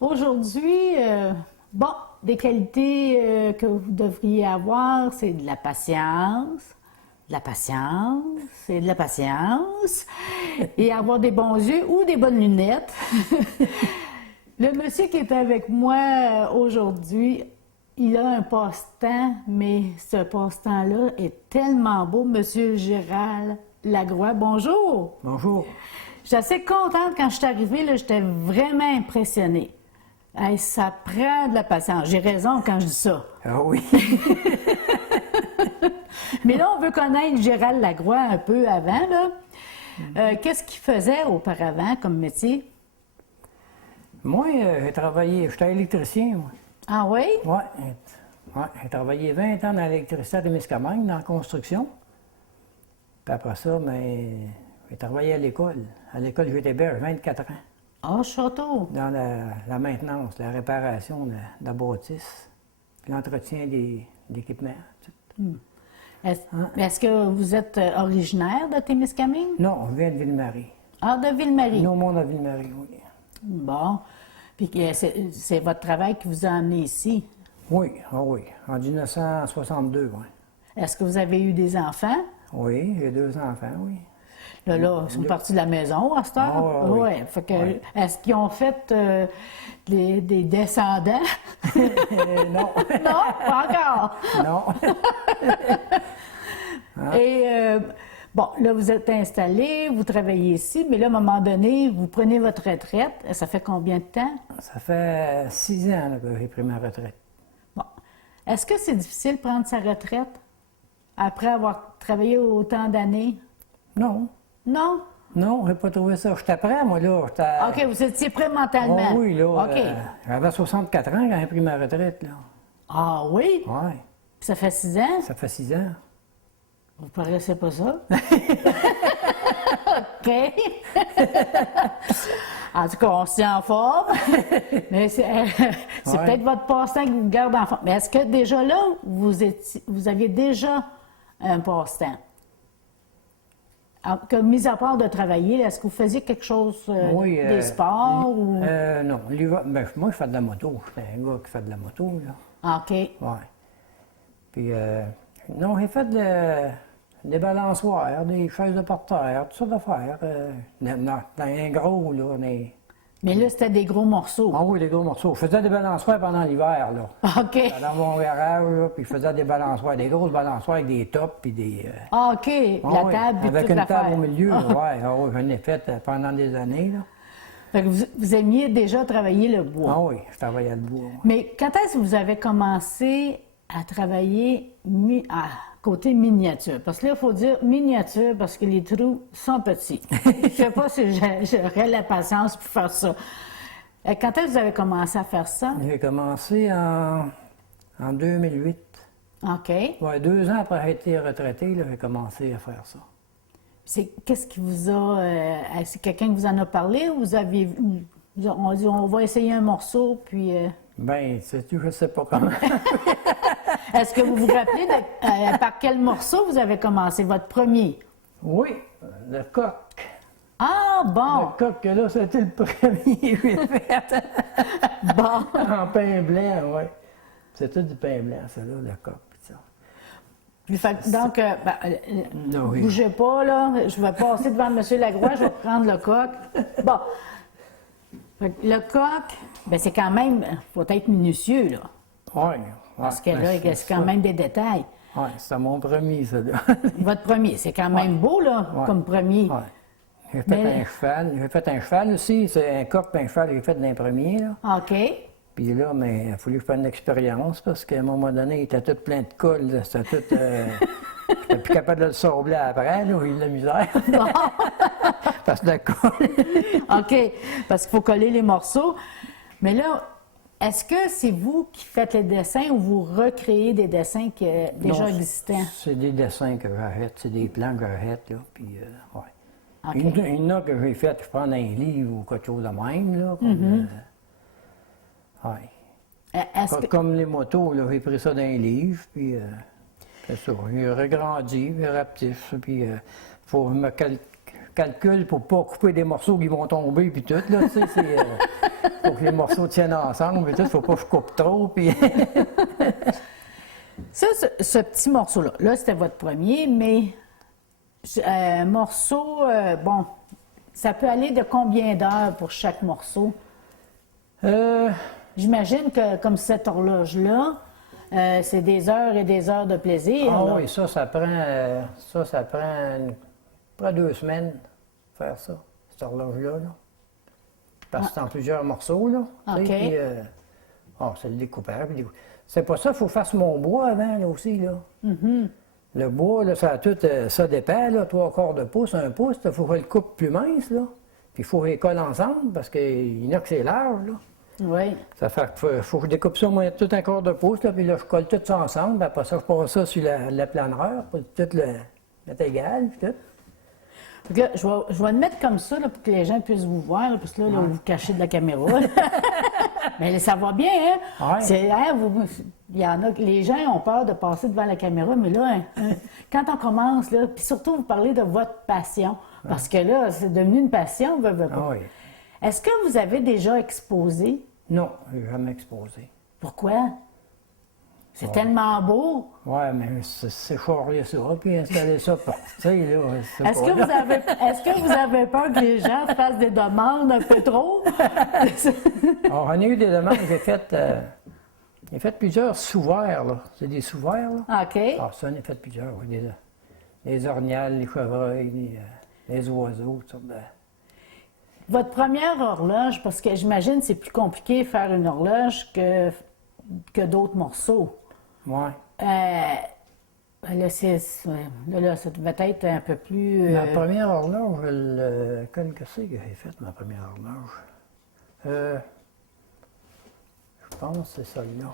Aujourd'hui, bon, des qualités que vous devriez avoir, c'est de la patience, et de la patience, et avoir des bons yeux ou des bonnes lunettes. Le monsieur qui est avec moi aujourd'hui, il a un passe-temps, mais ce passe-temps-là est tellement beau. Monsieur Gérald Lagroix, bonjour! Bonjour. Je suis assez contente quand je suis arrivée, là, j'étais vraiment impressionnée. Hey, ça prend de la patience. J'ai raison quand je dis ça. Ah oui. Mais là, on veut connaître Gérald Lagroix un peu avant, là. Qu'est-ce qu'il faisait auparavant comme métier? Moi, j'ai travaillé, j'étais électricien, moi. Ah oui? Ouais, j'ai travaillé 20 ans dans l'électricité à Témiscamingue, dans la construction. Puis après ça, j'ai travaillé à l'école. À l'école Jeutéberge, 24 ans. Ah, château! Dans la maintenance, la réparation de la bâtisse, puis l'entretien d'équipements. Tout. Est-ce que vous êtes originaire de Témiscamingue? Non, on vient de Ville-Marie. Ah, de Ville-Marie. Nous, au monde à Ville-Marie, oui. Bon. Puis c'est votre travail qui vous a amené ici. Oui, en 1962, oui. Est-ce que vous avez eu des enfants? Oui, j'ai 2 enfants, oui. Là, ils sont partis de la maison à cette heure? Ah, oui. Ouais. Fait que, Oui. est-ce qu'ils ont fait des descendants? Non. Non, pas encore. Non. Et bon, là, vous êtes installé, vous travaillez ici, mais là, à un moment donné, vous prenez votre retraite. Ça fait combien de temps? Ça fait 6 ans là, que j'ai pris ma retraite. Bon. Est-ce que c'est difficile de prendre sa retraite après avoir travaillé autant d'années? Non. Non? Non, j'ai pas trouvé ça. J'étais prêt, moi, là. OK, vous étiez prêt mentalement? Oh, oui, là. OK. J'avais 64 ans quand j'ai pris ma retraite, là. Ah oui? Oui, Puis ça fait 6 ans? ça fait 6 ans. Vous paraissez pas ça? OK. En tout cas, on se tient en forme. Mais c'est Ouais. peut-être votre passe-temps qui vous garde en forme. Mais est-ce que déjà là, vous aviez déjà un passe-temps? Mis à part de travailler, est-ce que vous faisiez quelque chose, Oui, des sports ou... Non, moi, je fais de la moto. Je suis un gars qui fait de la moto, là. OK. Oui. Puis, non, j'ai fait des balançoires, des chaises de porteur, toutes sortes d'affaires. Dans un gros, là, Mais là, c'était des gros morceaux. Ah oui, des gros morceaux. Je faisais des balançoires pendant l'hiver, là. OK. Dans mon garage, là, puis je faisais des balançoires, des grosses balançoires avec des tops, puis des... Ah, OK. La oui, table, puis avec toute une l'affaire. table au milieu, oui, j'en ai fait pendant des années, là. Fait que vous aimiez déjà travailler le bois. Ah oui, je travaillais le bois. Oui. Mais quand est-ce que vous avez commencé à travailler à côté miniature? Parce que là, il faut dire miniature parce que les trous sont petits. Je ne sais pas si j'aurais la patience pour faire ça. Quand est-ce que vous avez commencé à faire ça? J'ai commencé en 2008. OK. Ouais, 2 ans après avoir été retraité, là, j'ai commencé à faire ça. Qu'est-ce qui vous a... c'est quelqu'un qui vous en a parlé ou vous avez... On dit, on va essayer un morceau, puis... Ben, sais-tu, je sais pas comment. Est-ce que vous vous rappelez par quel morceau vous avez commencé, votre premier? Oui, le coq. Ah, bon! Le coq, là, c'était le premier que j'ai fait. Bon! En pain blanc, oui. C'était du pain blanc, ça, là, le coq. Ça. Donc, oui. bougez pas, là. Je vais passer devant M. Lagroix, je vais prendre le coq. Bon. Fait que le coq, ben c'est quand même, faut être minutieux, là. Oui. Parce que là, c'est quand même des détails. Oui, c'est mon premier, ça, là. Votre premier, c'est quand même beau, là, comme premier. Oui. J'ai fait un cheval aussi. C'est un coq et un cheval que j'ai fait dans les premiers, là. OK. Puis là, mais il a fallu que je fasse une expérience parce qu'à un moment donné, il était tout plein de colle. Là. C'était tout. J'étais plus capable de le sabler après, là, il a eu de la misère. Parce que la colle. OK. Parce qu'il faut coller les morceaux. Mais là, est-ce que c'est vous qui faites les dessins ou vous recréez des dessins qui déjà Non, existants? C'est des dessins que j'arrête, c'est des plans que j'arrête, là. Puis, ouais. OK. Il y en a que j'ai fait, je prends un livre ou quelque chose de même, là. Comme, ouais. Comme les motos, là, j'ai pris ça dans un livre, puis c'est ça. J'ai regrandi, j'ai rapetissé, puis il faut me calcule pour pas couper des morceaux qui vont tomber, puis tout, là, tu sais, faut que les morceaux tiennent ensemble, et tout, faut pas que je coupe trop, puis... Ça, ce petit morceau-là, là, c'était votre premier, mais un morceau, bon, ça peut aller de combien d'heures pour chaque morceau? J'imagine que, comme cette horloge-là, c'est des heures et des heures de plaisir. Ah là. oui, ça prend près 2 semaines faire ça, cette horloge-là. Là. Parce que c'est en plusieurs morceaux, là. OK. Puis, c'est le découpage. C'est pas ça, il faut faire mon bois avant, là, aussi, là. Le bois, là, ça a tout, ça dépend, là, 3/4 de pouce, 1 pouce, il faut que je le coupe plus mince, là. Puis il faut les coller ensemble, parce qu'il y en a que c'est large, là. Oui. Ça fait qu'il faut que je découpe ça, moi, tout un quart de pouce, là, puis là, je colle tout ça ensemble, puis après ça, je passe ça sur le planeur, pour tout le mettre égal, puis tout. Fait que là, je vais le mettre comme ça là, pour que les gens puissent vous voir, là, parce que là, vous vous cachez de la caméra. Mais ça va bien, hein? Ouais. C'est, hein, il y en a, les gens ont peur de passer devant la caméra, mais là, quand on commence, là, puis surtout, vous parlez de votre passion, parce que là, c'est devenu une passion, veut pas. Ah oui. Est-ce que vous avez déjà exposé? Non, je n'ai jamais exposé. Pourquoi? C'est tellement beau. Oui, mais c'est charrier ça, puis installer ça par tu sais, là. Est-ce que vous avez peur que les gens fassent des demandes un peu trop? Alors, on a eu des demandes, j'ai fait plusieurs sous-verts, là. C'est des sous-verts, là. OK. Ah, ça, on a fait plusieurs, oui. Les orgnales, les chevreuils, les oiseaux, toutes sortes de... Votre première horloge, parce que j'imagine que c'est plus compliqué de faire une horloge que d'autres morceaux. Oui. Là, ça devait être un peu plus... Ma première horloge, quelle que c'est que j'ai faite, ma première horloge? Je pense que c'est celle-là.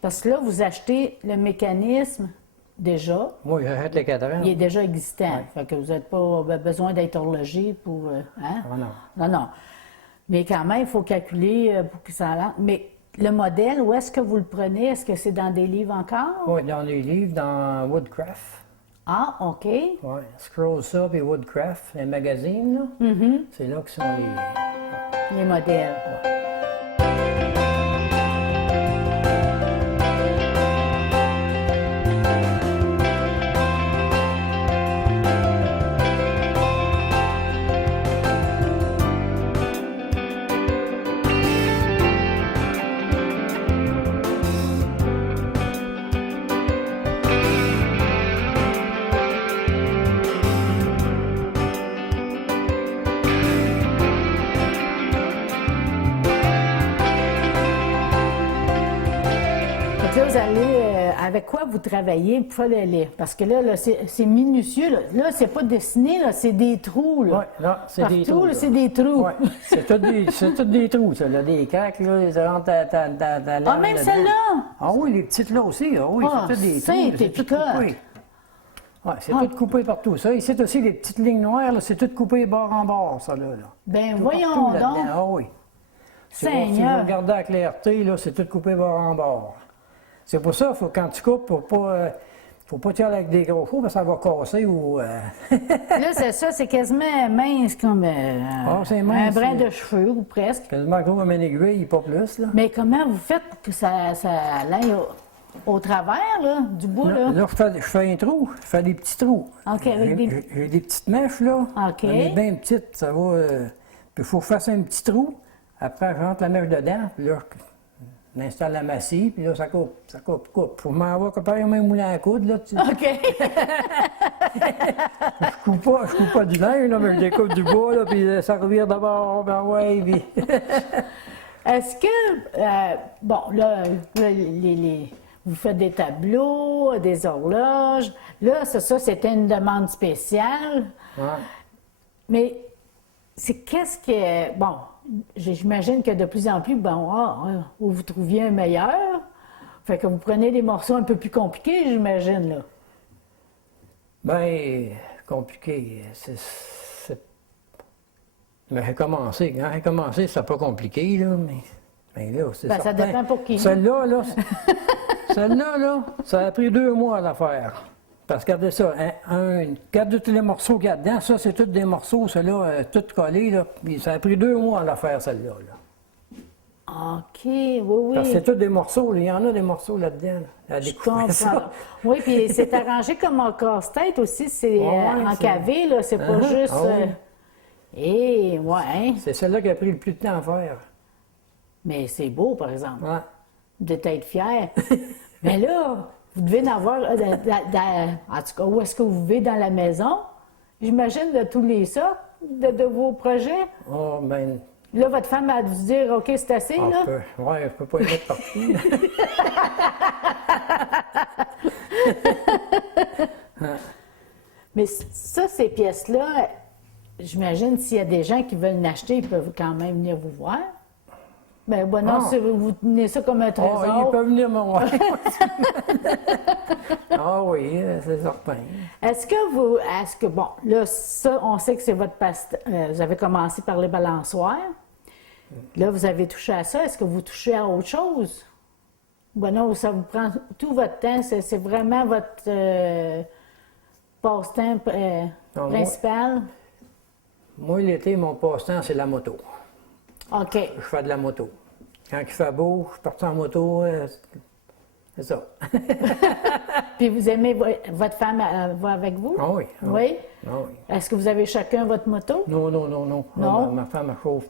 Parce que là, vous achetez le mécanisme déjà. Moi, j'achète les 4 ans. Il est déjà existant. Ouais. Fait que vous n'avez pas besoin d'être horloger pour... hein? Ah non. Non, non. Mais quand même, il faut calculer pour que ça rentre. Mais le modèle, où est-ce que vous le prenez? Est-ce que c'est dans des livres encore? Oui, dans les livres, dans Woodcraft. Ah, OK. Oui, Scroll ça et Woodcraft, les magazines, là. C'est là que sont Les modèles. Fait que là, vous allez... avec quoi vous travaillez pour faire le lait? Parce que là c'est minutieux. Là, c'est pas dessiné, là, c'est des trous. Là. Oui, là, c'est des Partout, trous. là, là. c'est des trous. Oui, c'est tous des trous, ça, là, des craques, là, ils rentrent dans Ah, lame même dedans. celle-là? Ah oui, les petites là aussi, ah oui, Ah, c'est tous des c'est trous, c'est tout picote. coupé. Oui, c'est tout coupé partout. Ça, ici aussi, les petites lignes noires, là, c'est tout coupé bord en bord, ça, là. Ben Tout voyons partout là-dedans. donc. Ah oui. Si vous Seigneur. regardez la clarté, là, c'est tout coupé bord en bord. C'est pour ça, quand tu coupes, faut pas tirer avec des gros chevaux, parce que ça va casser ou... Là, c'est ça, c'est quasiment mince comme c'est mince, un brin c'est- de cheveux, ou presque. Quasiment gros comme une aiguille, pas plus, là. Mais comment vous faites pour que ça aille au travers, là, du bout, là? Là, je fais un trou, je fais des petits trous. OK, avec des... J'ai des petites mèches, là. OK. Elle est bien petite, ça va... puis il faut faire un petit trou. Après, je rentre la mèche dedans, puis là, on installe la massue, puis là, ça coupe. Faut m'envoyer comme un moulin à coudre, là. OK. Je coupe pas du lin, là, mais je découpe du bois, là, puis ça revient d'abord, ben ouais, puis... Est-ce que, bon, là, vous faites des tableaux, des horloges. Là, ça, c'était une demande spéciale. Ouais. Mais qu'est-ce que... Bon, j'imagine que de plus en plus, vous trouviez un meilleur. Fait que vous prenez des morceaux un peu plus compliqués, j'imagine, là. Ben, compliqué, Mais j'ai commencé, quand j'ai commencé, c'était pas compliqué, là, mais là, c'est Ben, ça certain. dépend pour qui. Celle-là, là, ça a pris 2 mois à la faire. Parce que regardez ça, regardez tous les morceaux qu'il y a dedans, ça, c'est tous des morceaux, ceux-là, tout collés, là, puis ça a pris 2 mois à la faire, celle-là, là. OK, oui, Parce que oui. c'est tous des morceaux, là. Il y en a des morceaux là-dedans, là, à Je découper comprends. ça. Oui, puis c'est arrangé comme un casse-tête aussi, c'est Ouais, en c'est- cavé, là, c'est pas Uh-huh. juste... Ah oui. Ouais, C'est celle-là qui a pris le plus de temps à faire. mais c'est beau, par exemple. Ouais. Vous devez être fiers. Mais là, vous devez en avoir, en tout cas, où est-ce que vous vivez dans la maison? J'imagine de tous les sortes de vos projets. Oh, ben, Là, votre femme a dû se dire, OK, c'est assez, ah, là. je peux pas les mettre partout. Mais ça, ces pièces-là, j'imagine s'il y a des gens qui veulent l'acheter, ils peuvent quand même venir vous voir. Ben, bon, non, Ah. si vous tenez ça comme un Oh, trésor. ils peuvent venir me voir. Ah oui, c'est certain. Bon, là, ça, on sait que c'est votre vous avez commencé par les balançoires. Là, vous avez touché à ça. Est-ce que vous touchez à autre chose? Ben non, ça vous prend tout votre temps. C'est vraiment votre passe-temps Non, principal. Moi, l'été, mon passe-temps, c'est la moto. OK. Je fais de la moto. Quand il fait beau, je pars en moto, c'est ça. Puis vous aimez, votre femme va avec vous? Ah oui. Ah Oui? Ah oui. Est-ce que vous avez chacun votre moto? Non. Non? Ma femme, elle chauffe.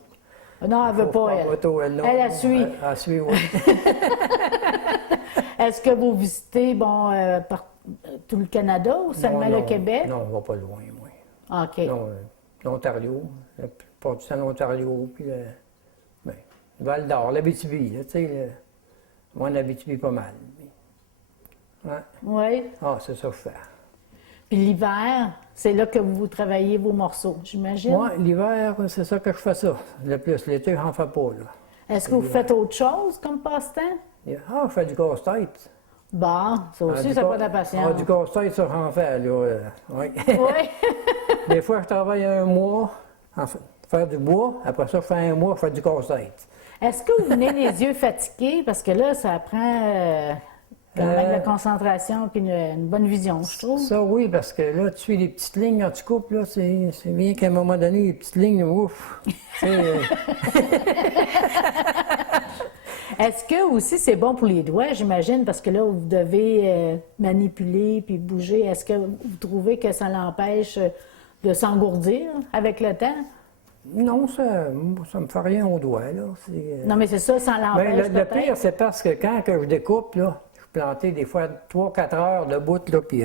Non, elle ne veut chauffe pas, la elle. moto, elle, non. Elle suit. Elle suit, oui. Est-ce que vous visitez, tout le Canada ou seulement le Québec? Non, on va pas loin, moi. OK. Non, l'Ontario, la plupart du temps l'Ontario, puis ben, Val-d'Or, l'Abitibi, là, tu sais, moi, l'Abitibi, pas mal. Ouais. Oui. Ah, c'est ça que je fais. Puis l'hiver, c'est là que vous travaillez vos morceaux, j'imagine? Moi, l'hiver, c'est ça que je fais ça. Le plus, l'été, j'en fais pas, là. Est-ce que vous faites autre chose comme passe-temps? Ah, je fais du casse-tête. Bon, ça aussi, du ça ca- pas de la patience. Ah, du casse-tête, ça, j'en fais, là. Oui. Oui. Des fois, je travaille un mois, faire du bois. Après ça, je fais un mois, je fais du casse-tête. Est-ce que vous venez les yeux fatigués? Parce que là, ça prend quand même de la concentration et une bonne vision, je trouve. Ça, oui, parce que là, tu suis les petites lignes quand tu coupes, là, c'est bien qu'à un moment donné, les petites lignes, ouf. Est-ce que aussi c'est bon pour les doigts, j'imagine, parce que là, vous devez manipuler puis bouger. Est-ce que vous trouvez que ça l'empêche de s'engourdir avec le temps? Non, ça me fait rien au doigt, là. Non, mais c'est ça, ça l'empêche Ben, le peut-être. pire, c'est parce que quand que je découpe, là, je plantais des fois 3-4 heures de bout, là, puis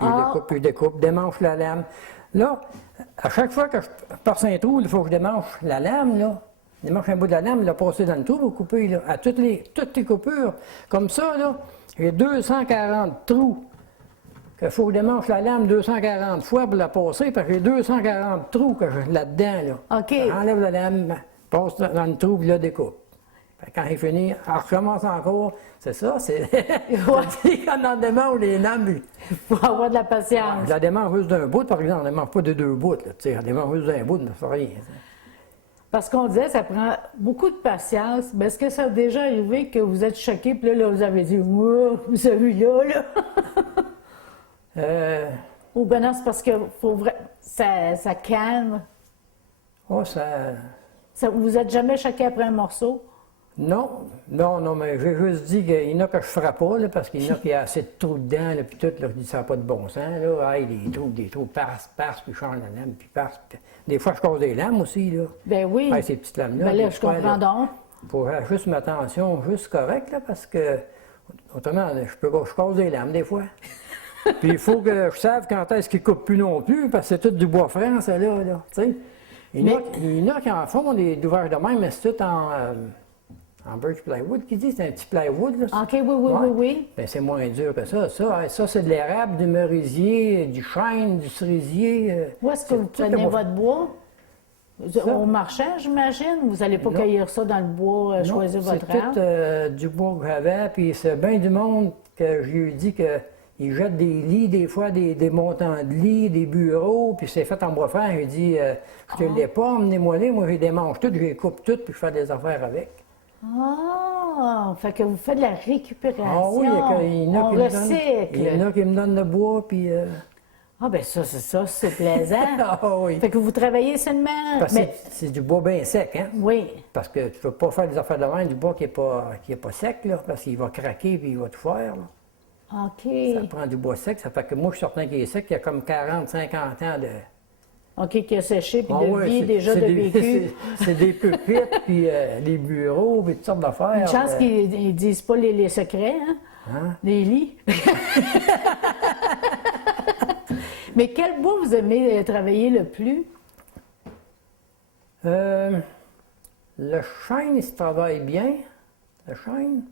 je découpe, démanche la lame. Là, à chaque fois que je passe un trou, il faut que je démanche la lame, là. Je démanche un bout de la lame, la passer dans le trou pour couper, là. À toutes les coupures, comme ça, là, j'ai 240 trous. Il faut que je démanche la lame 240 fois pour la passer, parce que j'ai 240 trous que j'ai là-dedans, là. OK. J'enlève la lame, passe dans le trou, puis là, découpe. Quand il finit, on recommence encore. C'est ça, c'est. Quand on démange les lames, Il faut avoir de la patience. je la démange juste d'un bout, par exemple, on ne démange pas de deux bouts. Là, tu sais, on démange juste d'un bout, ça ne fait rien. Parce qu'on disait, ça prend beaucoup de patience. Mais est-ce que ça a déjà arrivé que vous êtes choqué, puis là, vous avez dit, wow, celui-là, là? Ou ben non, c'est parce que ça calme. Oh, Vous n'êtes jamais choqué après un morceau? Non, mais j'ai juste dit qu'il y en a que je ne ferai pas, là, parce qu'il y en a qui a assez de trous dedans, là, puis tout, là, je dis ça n'a pas de bon sens, là. Hey, des trous, passe, puis je change la lame, puis passe. Des fois, je cause des lames aussi, là. Ben oui. Hey, ces petites lames-là. Ben là, des je fois, comprends là, donc. faut faire juste ma tension juste correcte, là, parce que, autrement, je cause des lames, des fois. Puis il faut que je sache quand est-ce qu'ils ne coupent plus non plus, parce que c'est tout du bois franc, ça, là, tu sais. Il y en a qui en font des ouvrages de même, mais c'est tout en birch plywood qui dit, c'est un petit plywood. Là. OK, oui. Ben, c'est moins dur que ça. Ça c'est de l'érable, du merisier, du chêne, du cerisier. Où est-ce que vous prenez votre bois? Au marché, j'imagine? Vous n'allez pas cueillir ça dans le bois, choisir votre arbre? C'est tout du bois que j'avais, puis c'est bien du monde que j'ai dit qu'ils jettent des lits, des fois, des montants de lits, des bureaux, puis c'est fait en bois franc. J'ai dit, je ne l'ai pas, emmenez-moi les, moi je les démange toutes, je les coupe toutes, puis je fais des affaires avec. Ah, fait que vous faites de la récupération. Ah oui, il y en a on qui me recycle. donnent, il y en a qui me donnent le bois, puis... Ah, ben ça, c'est plaisant. Ah oui. Fait que vous travaillez seulement... Parce que mais- c'est du bois bien sec, hein? Oui. Parce que tu ne peux pas faire des affaires de même du bois qui n'est pas sec, là, parce qu'il va craquer puis il va tout faire. Là. OK. Ça prend du bois sec, ça fait que moi, je suis certain qu'il est sec, il y a comme 40, 50 ans de... OK, qui a séché, puis Ah de ouais, vie déjà de vécu. C'est des pupitres, puis des bureaux, puis toutes sortes d'affaires. Une chance qu'ils ne disent pas les secrets, hein? Hein? Les lits. Mais quel bois vous aimez travailler le plus? Le chêne, il se travaille bien, le chêne.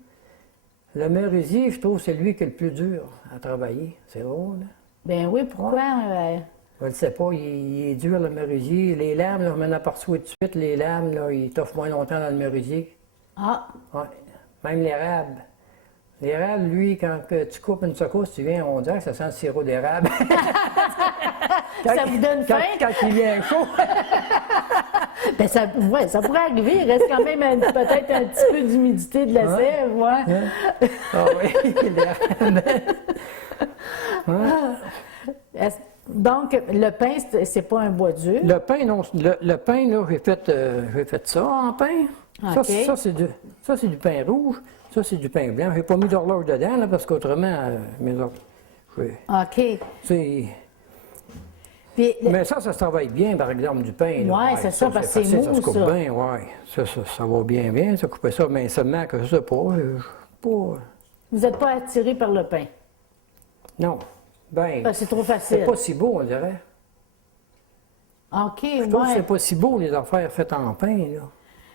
Le merisier, je trouve, c'est lui qui est le plus dur à travailler. C'est drôle, hein? Ben oui, pourquoi? Je ne sais pas, il est dur le merisier. Les lames, là, maintenant par tout de suite, les lames, là, ils t'offrent moins longtemps dans le merisier. Ah, Ouais. Même l'érable. L'érable, lui, quand que tu coupes une secousse, tu viens, on dirait que ça sent le sirop d'érable. ça vous donne faim? Quand il vient chaud. Ben ça, ouais, ça pourrait arriver. Il reste quand même peut-être un petit peu d'humidité de la sève, ouais. Hein? Ah oui, l'érable. Donc, le pin, c'est pas un bois dur. Le pain, non. Le pain, là, j'ai fait ça en pain. OK. Ça, c'est du pain rouge. Ça, c'est du pain blanc. J'ai pas mis d'horloge dedans, là, parce qu'autrement, mes autres. OK. C'est. Puis, Mais ça se travaille bien, par exemple, du pain. là. Ouais, c'est ça, parce que c'est facile, mou, ça se coupe ça. bien, oui. Ça va bien, ça couper ça, mais seulement que je sais pas. Pas. vous n'êtes pas attiré par le pain. Non. Ben, Ah, c'est trop c'est facile. pas si beau, on dirait. OK, Je trouve que ouais. c'est pas si beau, les affaires faites en pain, là.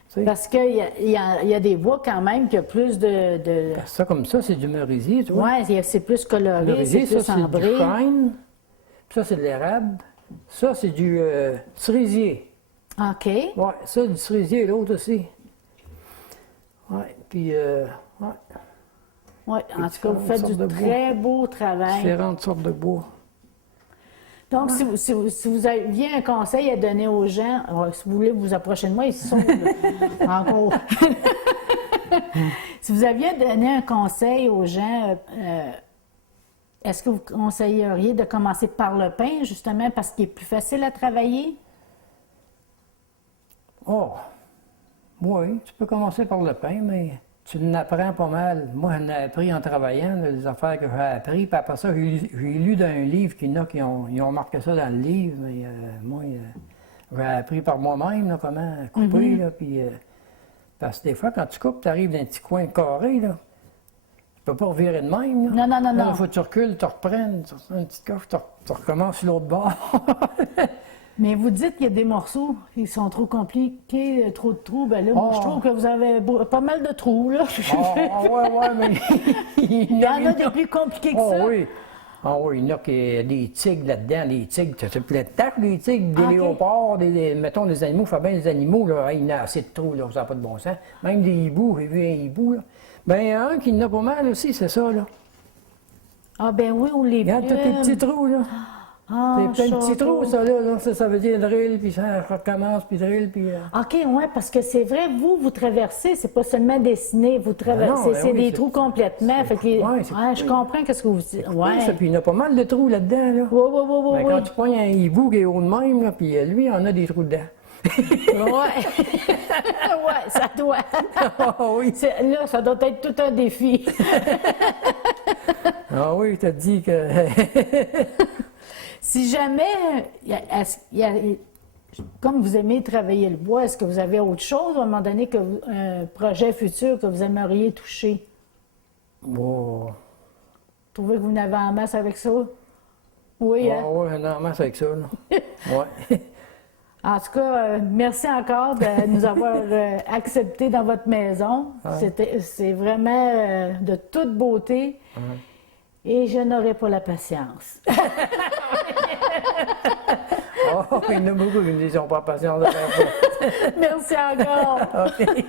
Tu sais. Parce qu'il y a des bois quand même qui ont plus de... Ça, comme ça, c'est du merisier, tu vois. Ouais, c'est plus Le coloré, c'est merisier, ça, plus c'est ambré. du chêne. Puis ça, c'est de l'érable. Ça, c'est du cerisier. OK. Ouais, ça, du cerisier, l'autre aussi. Ouais, puis, ouais, Ouais, en tout cas, vous faites du sortes de bois. très beau travail. différentes sortes de bois. Donc, si vous aviez un conseil à donner aux gens, si vous voulez vous approcher de moi, ils sont là, encore. Si vous aviez donné un conseil aux gens, est-ce que vous conseilleriez de commencer par le pain, justement, parce qu'il est plus facile à travailler? Oh, oui, tu peux commencer par le pain, mais tu l'apprends pas mal. Moi, j'en ai appris en travaillant, là, les affaires que j'ai appris. Puis après ça, j'ai lu dans un livre qu'il y en a qui ont marqué ça dans le livre. Mais moi, j'ai appris par moi-même là, comment couper. Là, puis, parce que des fois, quand tu coupes, tu arrives dans un petit coin carré. Là. Tu peux pas revirer de même. Là. Non. Il faut que tu recules, tu reprennes, tu refais une petite coche, tu recommences sur l'autre bord. Mais vous dites qu'il y a des morceaux qui sont trop compliqués, trop de trous. Ben là, moi, je trouve que vous avez pas mal de trous, là. ouais, mais... Il y en a des plus compliqués que ça. Oui. Ah oui, il y en a qui des tigres là-dedans, des tigres, tu as plein de tâches, des tigres, des OK. léopards, mettons des animaux, fait bien des animaux, là, il y en a assez de trous, là, ça n'a pas de bon sens. Même des hiboux, j'ai vu un hibou, là. Ben, il y en a un qui en a pas mal aussi, c'est ça, là. Ah ben oui, ou les Regarde tous tes plumes. petits trous, là. Ah, C'est plein de petits château. trous, ça, là. Ça veut dire drill, puis ça recommence, puis drill, puis... OK, ouais, parce que c'est vrai, vous traversez, c'est pas seulement dessiné, vous traversez, ben c'est oui, des c'est- trous complètement. Fait que, ouais, c'est ouais, je comprends qu'est-ce que vous dites. Ouais. Ça, puis il y en a pas mal de trous là-dedans, là. Oui. Ben, quand tu prends un hibou qui est haut de même, là, puis lui, il en a des trous dedans. Ouais. Ouais, ça doit. Ah oui. Là, ça doit être tout un défi. Ah oui, t'as dit que... Si jamais, comme vous aimez travailler le bois, est-ce que vous avez autre chose à un moment donné, un projet futur que vous aimeriez toucher? Bon... Trouvez que vous n'avez en masse avec ça? Oui, hein? Ouais, non, masse avec ça, là. Ouais. En tout cas, merci encore de nous avoir acceptés dans votre maison. C'est vraiment de toute beauté. Et je n'aurai pas la patience. Oh, il y en a beaucoup qui ne sont pas patients de faire ça. Merci encore. OK.